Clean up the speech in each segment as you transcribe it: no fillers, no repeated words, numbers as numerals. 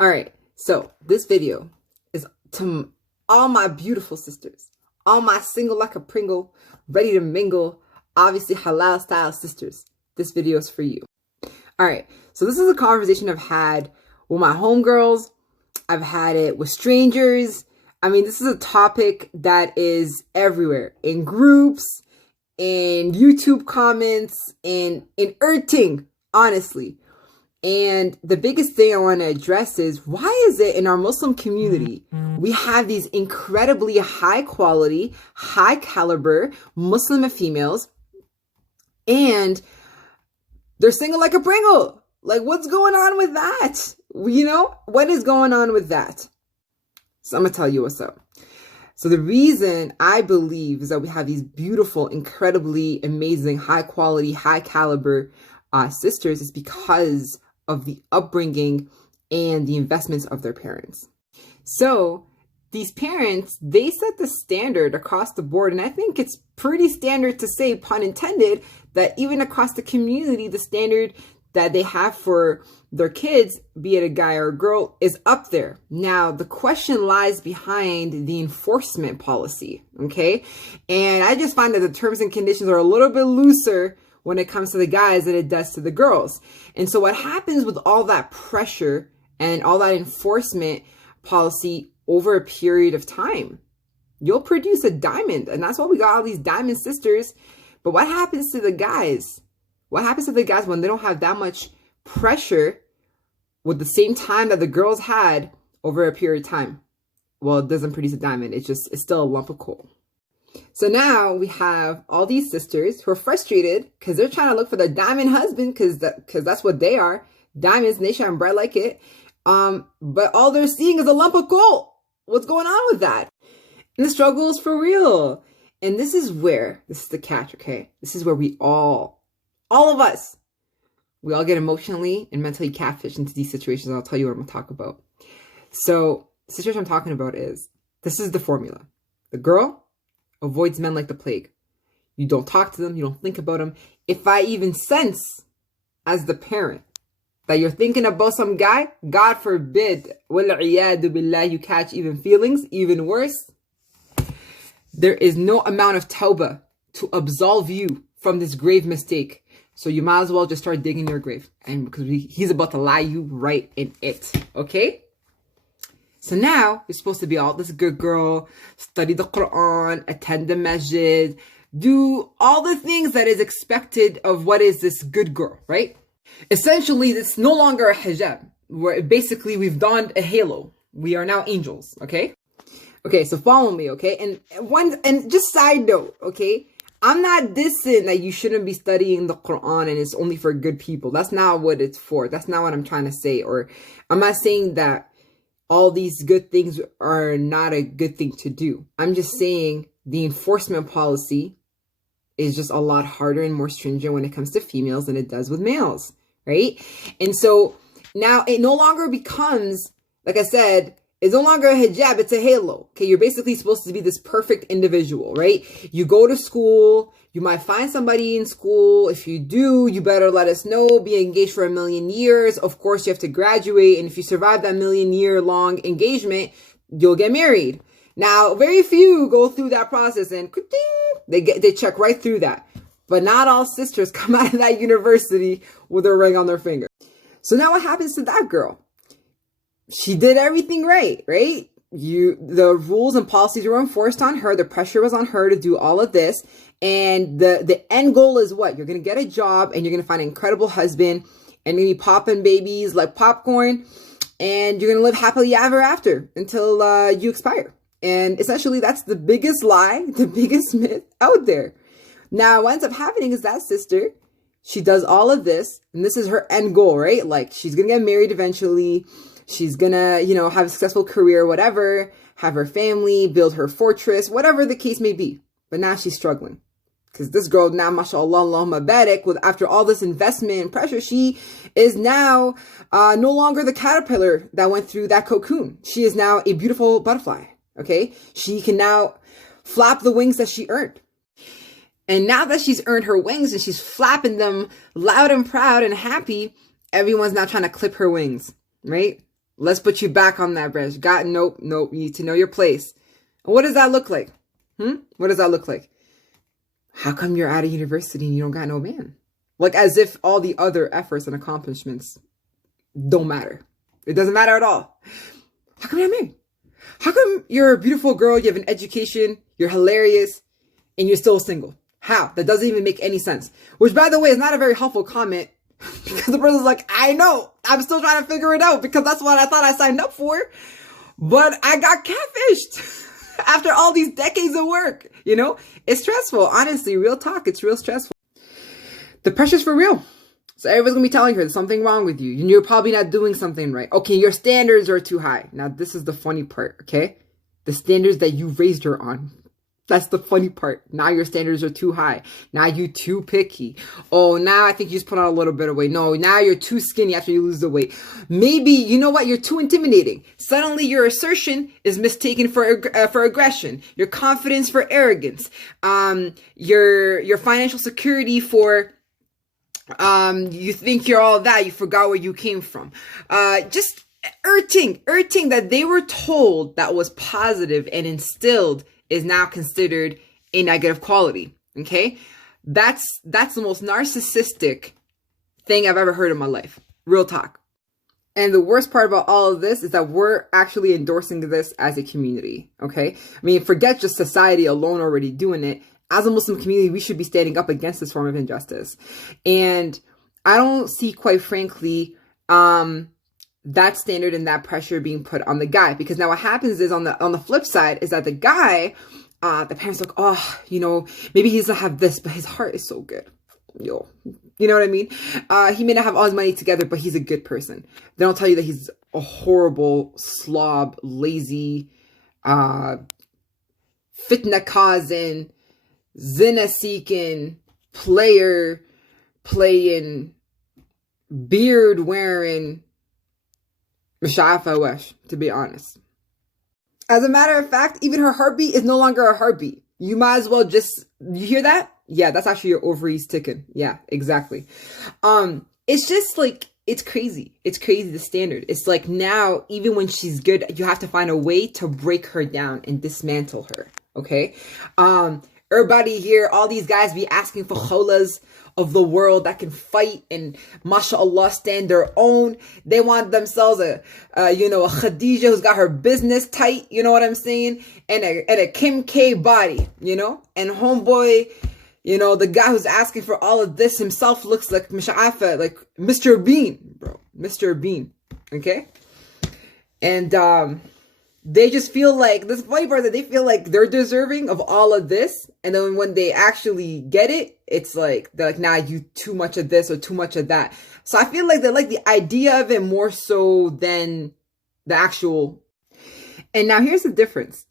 All right, so this video is to all my beautiful sisters, all my single like a Pringle, ready to mingle, obviously halal style sisters. This video is for you. All right, so this is a conversation I've had with my homegirls. I've had it with strangers. I mean, this is a topic that is everywhere, in groups, in YouTube comments, in Erting, honestly. And the biggest thing I want to address is, why is it in our Muslim community we have these incredibly high quality, high caliber Muslim females and they're single like a Pringle? Like, what's going on with that? You know, what is going on with that? So I'm going to tell you what's up. So the reason I believe is that we have these beautiful, incredibly amazing, high quality, high caliber sisters is because of the upbringing and the investments of their parents. So these parents, they set the standard across the board. And I think it's pretty standard to say, pun intended, that even across the community, the standard that they have for their kids, be it a guy or a girl, is up there. Now, the question lies behind the enforcement policy, okay? And I just find that the terms and conditions are a little bit looser when it comes to the guys than it does to the girls. And so what happens with all that pressure and all that enforcement policy over a period of time? You'll produce a diamond, and that's why we got all these diamond sisters. But what happens to the guys? What happens to the guys when they don't have that much pressure with the same time that the girls had over a period of time? Well, it doesn't produce a diamond. It's still a lump of coal. So now we have all these sisters who are frustrated because they're trying to look for the diamond husband because that's what they are. Diamonds, and they shine bright like it. But all they're seeing is a lump of coal. What's going on with that? And the struggle is for real. And this is the catch, okay? This is where we all of us, we all get emotionally and mentally catfished into these situations. I'll tell you what I'm going to talk about. So the situation I'm talking about is, this is the formula. The girl avoids men like the plague. You don't talk to them. You don't think about them. If I even sense as the parent that you're thinking about some guy, God forbid, وَالْعِيَادُ بِاللَّهِ, you catch even feelings, even worse, there is no amount of tawbah to absolve you from this grave mistake. So you might as well just start digging your grave. And because he's about to lie you right in it. Okay? So now you're supposed to be all this good girl, study the Quran, attend the masjid, do all the things that is expected of what is this good girl, right? Essentially, it's no longer a hijab, where basically we've donned a halo. We are now angels, okay? Okay, so follow me, okay? And just side note, okay? I'm not dissing that you shouldn't be studying the Quran and it's only for good people. That's not what it's for. That's not what I'm trying to say. Or I'm not saying that all these good things are not a good thing to do. I'm just saying the enforcement policy is just a lot harder and more stringent when it comes to females than it does with males, right? And so now it no longer becomes, like I said, it's no longer a hijab, it's a halo. Okay, you're basically supposed to be this perfect individual, right? You go to school, you might find somebody in school. If you do, you better let us know. Be engaged for 1,000,000 years. Of course, you have to graduate. And if you survive that 1,000,000-year long engagement, you'll get married. Now, very few go through that process and they check right through that. But not all sisters come out of that university with a ring on their finger. So now what happens to that girl? She did everything right? The rules and policies were enforced on her. The pressure was on her to do all of this. And the end goal is what? You're going to get a job and you're going to find an incredible husband and you're going to be popping babies like popcorn and you're going to live happily ever after until you expire. And essentially that's the biggest lie, the biggest myth out there. Now what ends up happening is that sister, she does all of this and this is her end goal, right? Like she's going to get married eventually. She's gonna, have a successful career, whatever, have her family, build her fortress, whatever the case may be. But now she's struggling. Because this girl now, mashallah, Allahumma barik, after all this investment and pressure, she is now no longer the caterpillar that went through that cocoon. She is now a beautiful butterfly, okay? She can now flap the wings that she earned. And now that she's earned her wings and she's flapping them loud and proud and happy, everyone's now trying to clip her wings, right? Let's put you back on that bench. Nope. You need to know your place. And what does that look like? What does that look like? How come you're out of university and you don't got no man? Like as if all the other efforts and accomplishments don't matter. It doesn't matter at all. How come you're not married? How come you're a beautiful girl, you have an education, you're hilarious, and you're still single? How? That doesn't even make any sense. Which, by the way, is not a very helpful comment because the person's like, I know, I'm still trying to figure it out because that's what I thought I signed up for. But I got catfished after all these decades of work. You know, it's stressful. Honestly, real talk, it's real stressful. The pressure's for real. So everyone's going to be telling her there's something wrong with you. You're probably not doing something right. Okay, your standards are too high. Now, this is the funny part, okay? The standards that you raised her on. That's the funny part. Now your standards are too high. Now you too picky. Oh, now I think you just put on a little bit of weight. No, now you're too skinny after you lose the weight. Maybe, you know what? You're too intimidating. Suddenly your assertion is mistaken for aggression. Your confidence for arrogance. Your financial security for... you think you're all that, you forgot where you came from. Just urting that they were told that was positive and instilled is now considered a negative quality. Okay. That's the most narcissistic thing I've ever heard in my life. Real talk. And the worst part about all of this is that we're actually endorsing this as a community. Okay. I mean, forget just society alone already doing it. As a Muslim community, we should be standing up against this form of injustice. And I don't see, quite frankly, that standard and that pressure being put on the guy. Because now what happens is on the flip side is that the guy, the parents are like, oh, you know, maybe he doesn't have this, but his heart is so good. Yo, you know what I mean? He may not have all his money together, but he's a good person. They don't tell you that he's a horrible slob, lazy, fitna causing, zina seeking, player playing, beard wearing, Mashafa, to be honest. As a matter of fact, even her heartbeat is no longer a heartbeat. You might as well just, you hear that? Yeah, that's actually your ovaries ticking. Yeah, exactly. It's just like, it's crazy. It's crazy, the standard. It's like now, even when she's good, you have to find a way to break her down and dismantle her. Okay? Everybody here, all these guys be asking for kholas of the world that can fight and mashallah stand their own. They want themselves a Khadija who's got her business tight, you know what I'm saying? And a Kim K body, you know? And homeboy, you know, the guy who's asking for all of this himself looks like Misha'afa, like Mr. Bean, bro. Mr. Bean, okay? And they just feel like, this funny part that they feel like they're deserving of all of this. And then when they actually get it, it's like, they're like, nah, you too much of this or too much of that. So I feel like they like the idea of it more so than the actual. And now here's the difference.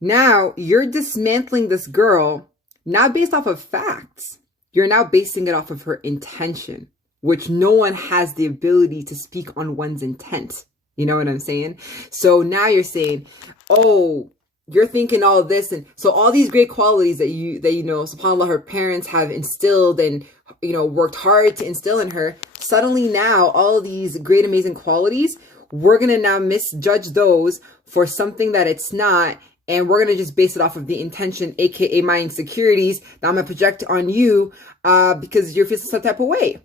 Now you're dismantling this girl, not based off of facts. You're now basing it off of her intention, which no one has the ability to speak on one's intent. You know what I'm saying? So now you're saying, oh, you're thinking all of this. And so all these great qualities that you know, subhanAllah, her parents have instilled and, you know, worked hard to instill in her. Suddenly now, all of these great, amazing qualities, we're going to now misjudge those for something that it's not. And we're going to just base it off of the intention, aka my insecurities that I'm going to project on you because you're feeling some type of way.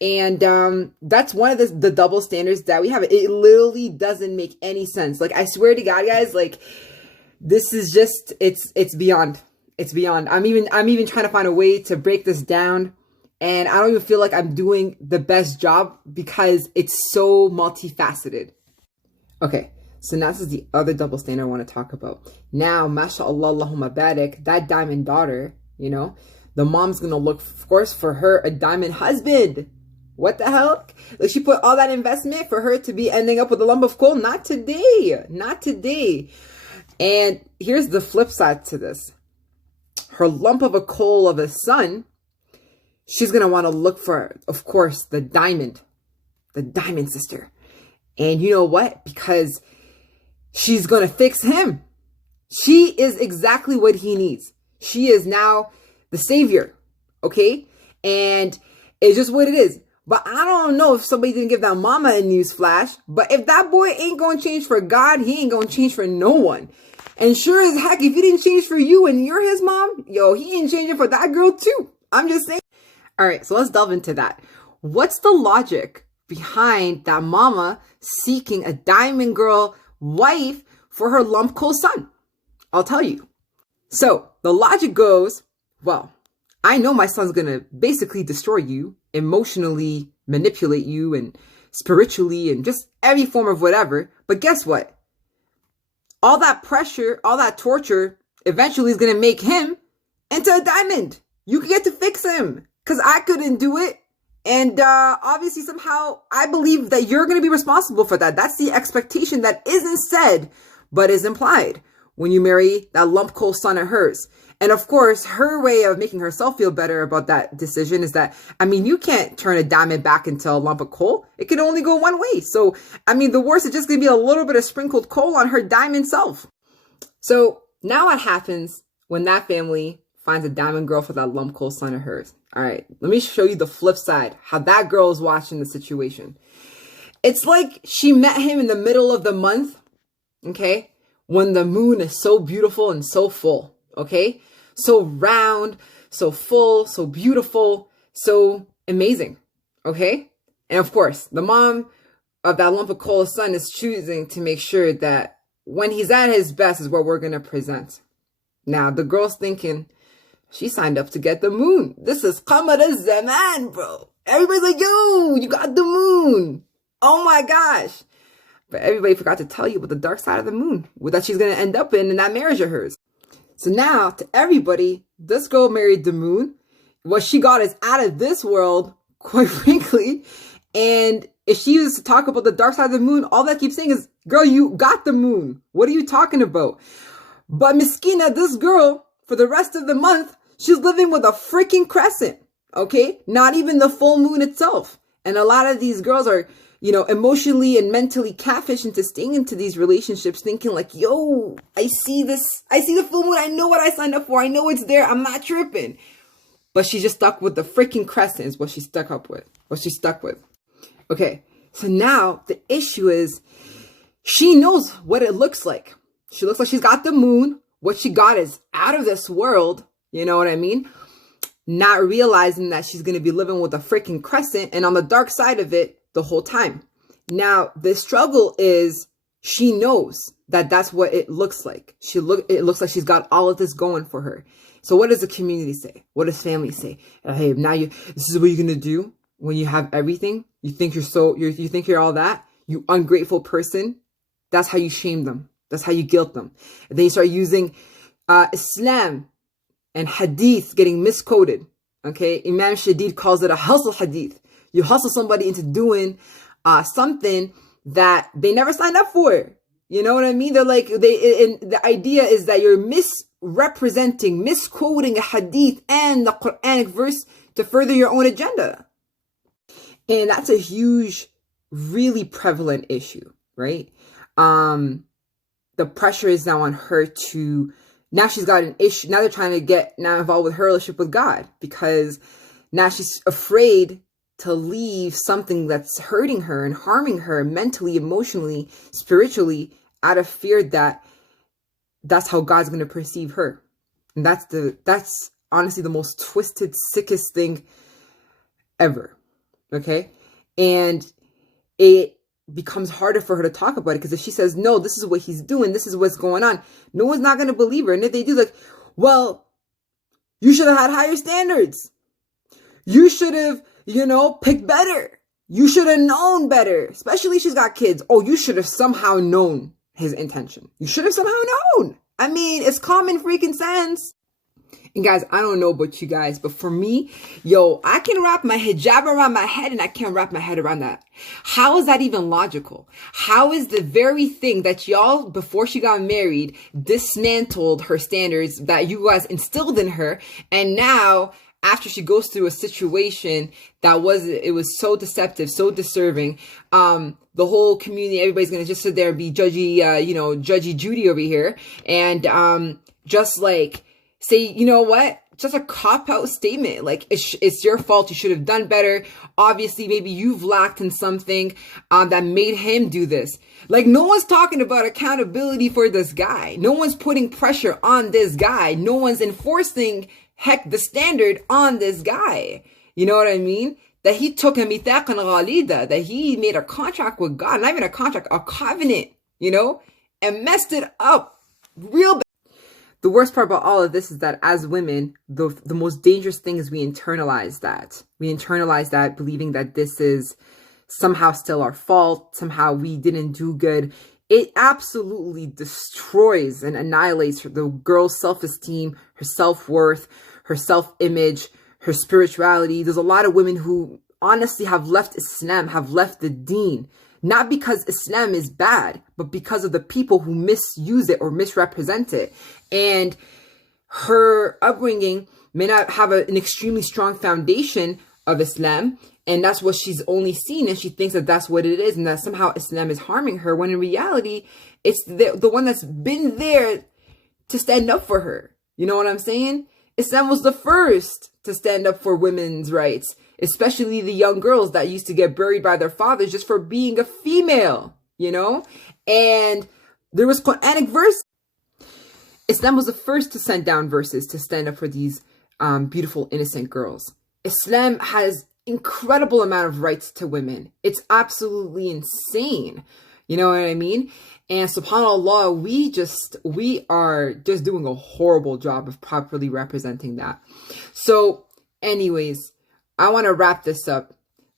And that's one of the double standards that we have. It literally doesn't make any sense. Like, I swear to God, guys, like, this is just, it's beyond. It's beyond. I'm even trying to find a way to break this down. And I don't even feel like I'm doing the best job because it's so multifaceted. Okay, so now this is the other double standard I want to talk about. Now, mashallah, Allahumma barik, that diamond daughter, you know, the mom's going to look, of course, for her a diamond husband. What the hell? Like, she put all that investment for her to be ending up with a lump of coal? Not today. Not today. And here's the flip side to this. Her lump of a coal of a son, she's going to want to look for, of course, the diamond sister. And you know what? Because she's going to fix him. She is exactly what he needs. She is now the savior. Okay? And it's just what it is. But I don't know if somebody didn't give that mama a news flash. But if that boy ain't gonna change for God, he ain't gonna change for no one. And sure as heck, if he didn't change for you and you're his mom, yo, he ain't changing for that girl too. I'm just saying. All right, so let's delve into that. What's the logic behind that mama seeking a diamond girl wife for her lump coal son? I'll tell you. So the logic goes, well, I know my son's gonna basically destroy you, emotionally manipulate you, and spiritually, and just every form of whatever. But guess what? All that pressure, all that torture eventually is gonna make him into a diamond. You can get to fix him, because I couldn't do it. And obviously somehow I believe that you're going to be responsible for that. That's the expectation that isn't said, but is implied when you marry that lump coal son of hers. And of course, her way of making herself feel better about that decision is that, I mean, you can't turn a diamond back into a lump of coal. It can only go one way. So, I mean, the worst is just going to be a little bit of sprinkled coal on her diamond self. So now what happens when that family finds a diamond girl for that lump coal son of hers? All right, let me show you the flip side, how that girl is watching the situation. It's like she met him in the middle of the month, okay, when the moon is so beautiful and so full, okay? So round, so full, so beautiful, so amazing, okay? And of course, the mom of that lump of coal son is choosing to make sure that when he's at his best is what we're going to present. Now, the girl's thinking, she signed up to get the moon. This is Qamar al-Zaman, bro. Everybody's like, yo, you got the moon. Oh my gosh. But everybody forgot to tell you about the dark side of the moon, that she's going to end up in that marriage of hers. So now, to everybody, this girl married the moon. What she got is out of this world, quite frankly. And if she was to talk about the dark side of the moon, all that keeps saying is, girl, you got the moon. What are you talking about? But Miskina, this girl, for the rest of the month, she's living with a freaking crescent, okay? Not even the full moon itself. And a lot of these girls are, you know, emotionally and mentally catfished into staying into these relationships thinking like, yo, I see the full moon. I know what I signed up for. I know it's there. I'm not tripping. But she's just stuck with the freaking crescent is what she's stuck with. Okay, so now the issue is she knows what it looks like. She looks like she's got the moon. What she got is out of this world. You know what I mean? Not realizing that she's going to be living with a freaking crescent and on the dark side of it the whole time. Now, the struggle is she knows that that's what it looks like. It looks like she's got all of this going for her. So what does the community say? What does family say? Hey, now this is what you're going to do when you have everything. You think you think you're all that, you ungrateful person. That's how you shame them. That's how you guilt them. And then you start using Islam and hadith getting misquoted. Okay, Imam Shadid calls it a hustle hadith. You hustle somebody into doing something that they never signed up for. You know what I mean? They're like, the idea is that you're misquoting a hadith and the Quranic verse to further your own agenda. And that's a huge, really prevalent issue, right? The pressure is now on her to, now she's got an issue. Now they're trying to get now involved with her relationship with God because now she's afraid to leave something that's hurting her and harming her mentally, emotionally, spiritually, out of fear that that's how God's going to perceive her. And that's honestly the most twisted, sickest thing ever. Okay. And it becomes harder for her to talk about it because if she says, no, this is what he's doing, this is what's going on, no one's not going to believe her. And if they do, like, well, you should have had higher standards. You should have, picked better. You should have known better, especially if she's got kids. Oh, you should have somehow known his intention. You should have somehow known. I mean, it's common freaking sense. And guys, I don't know about you guys, but for me, I can wrap my hijab around my head and I can't wrap my head around that. How is that even logical? How is the very thing that y'all, before she got married, dismantled her standards that you guys instilled in her, and now after she goes through a situation that was so deceptive, so deserving, the whole community, everybody's going to just sit there and be judgy, judgy Judy over here. And, just like say, you know what? just a cop-out statement. Like, it's your fault. You should have done better. Obviously, maybe you've lacked in something that made him do this. Like, no one's talking about accountability for this guy. No one's putting pressure on this guy. No one's enforcing, heck, the standard on this guy. You know what I mean? That he took a mithaqan ghalida, that he made a contract with God, not even a contract, a covenant, you know, and messed it up real bad. The worst part about all of this is that as women, the most dangerous thing is we internalize that. We internalize that, believing that this is somehow still our fault, somehow we didn't do good. It absolutely destroys and annihilates the girl's self-esteem, her self-worth, her self-image, her spirituality. There's a lot of women who honestly have left Islam, have left the deen, not because Islam is bad, but because of the people who misuse it or misrepresent it. And her upbringing may not have an extremely strong foundation of Islam, and that's what she's only seen, and she thinks that that's what it is, and that somehow Islam is harming her, when in reality, it's the one that's been there to stand up for her. You know what I'm saying? Islam was the first to stand up for women's rights, especially the young girls that used to get buried by their fathers just for being a female, you know? And there was Quranic verse. Islam was the first to send down verses to stand up for these beautiful, innocent girls. Islam has incredible amount of rights to women. It's absolutely insane. You know what I mean? And subhanAllah, we are just doing a horrible job of properly representing that. So anyways, I want to wrap this up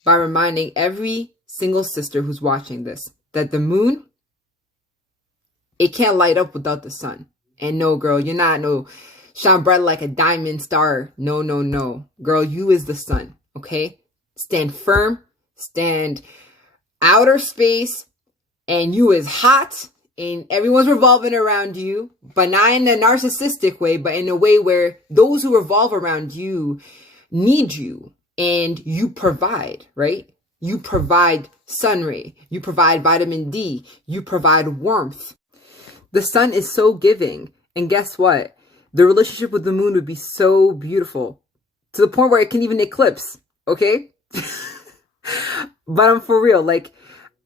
by reminding every single sister who's watching this that the moon, it can't light up without the sun. And no, girl, you're not no shine bright like a diamond star. No, no, no. Girl, you is the sun, okay? Stand firm, stand outer space, and you is hot, and everyone's revolving around you, but not in a narcissistic way, but in a way where those who revolve around you need you, and you provide, right? You provide sun ray, you provide vitamin D, you provide warmth. The sun is so giving, and guess what? The relationship with the moon would be so beautiful, to the point where it can even eclipse, okay? But I'm for real, like,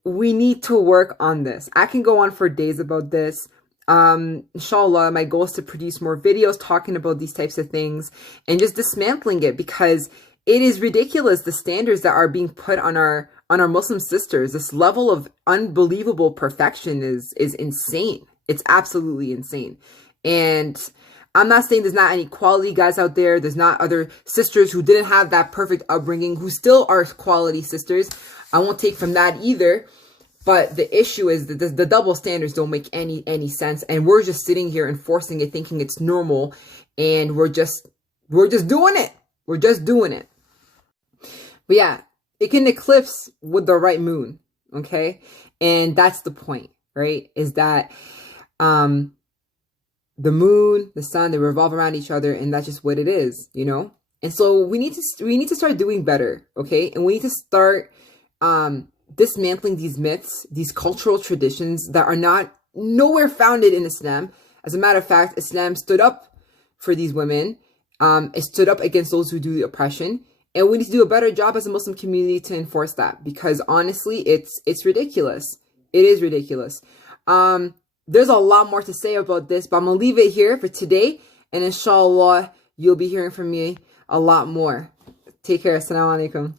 we need to work on this. I can go on for days about this. Inshallah, my goal is to produce more videos talking about these types of things and just dismantling it, because it is ridiculous, the standards that are being put on our Muslim sisters. This level of unbelievable perfection is insane. It's absolutely insane. And I'm not saying there's not any quality guys out there. There's not other sisters who didn't have that perfect upbringing who still are quality sisters. I won't take from that either. But the issue is that the double standards don't make any sense. And we're just sitting here enforcing it, thinking it's normal. And we're just doing it. We're just doing it. But yeah, it can eclipse with the right moon. Okay. And that's the point, right? Is that, the moon, the sun, they revolve around each other, and that's just what it is, you know? And so we need to start doing better, okay? And we need to start dismantling these myths, these cultural traditions that are nowhere founded in Islam. As a matter of fact, Islam stood up for these women. It stood up against those who do the oppression. And we need to do a better job as a Muslim community to enforce that, because honestly, it's ridiculous. It is ridiculous. There's a lot more to say about this, but I'm going to leave it here for today. And inshallah, you'll be hearing from me a lot more. Take care. Assalamu alaikum.